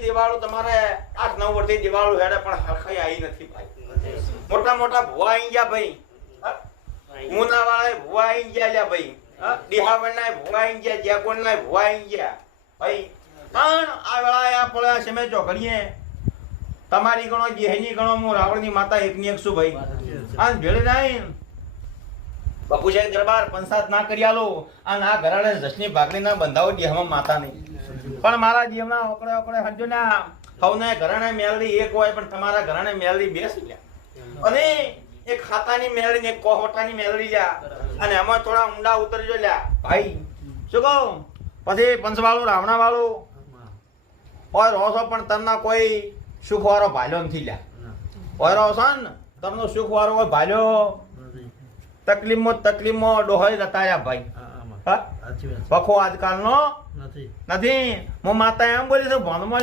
દિવાળું તમારે 8-9 વર્ષથી દિવાળું હેડે પણ હરખાઈ આવી નથી ભાઈ. મોટા મોટા ભુવા આવી ગયા ભાઈ. મુના વાળા ભુવા આવી ગયા લ્યા ભાઈ. ડીહાવણના ભુવા આવી ગયા, જેગોણના ભુવા આવી ગયા ભાઈ. પણ આ વેળા આપણે સમય ચોકડીએ તમારી ગણો જેહની ગણો હું રાવણની માતા એકની એક છું ભાઈ. આ ભેળે જાય બાપુશાહી દરબાર પંચાયત ના કરી આલો અને આ ઘરાણે જસની ભાગડીના બંધાવો દેહમાં માતા નહીં. પણ મારા જીવના ઓકળે ઓકળે હજો ના સૌને ઘરાણે મેલડી એક હોય પણ તમારા ઘરાણે મેલડી બેસી લ્યા અને એક ખાતાની મેલડી ને એક કોહોટાની મેલડી લ્યા અને એમાં થોડા ઊંડા ઉતરજો લ્યા ભાઈ. શું કહું પછી પંચવાળું રાવણા વાળું ઓય રોસો પણ તરના કોઈ સુખ વાળો ભાલ્યો નથી લ્યા. ઓય રોસો ને તમનો સુખ વાળો કોઈ ભાલ્યો તકલીફમાં ડોહાઈ રતાયા ભાઈ. હા વખો આજકાલનો નથી. હું માતા એમ બોલી છું ભણમાં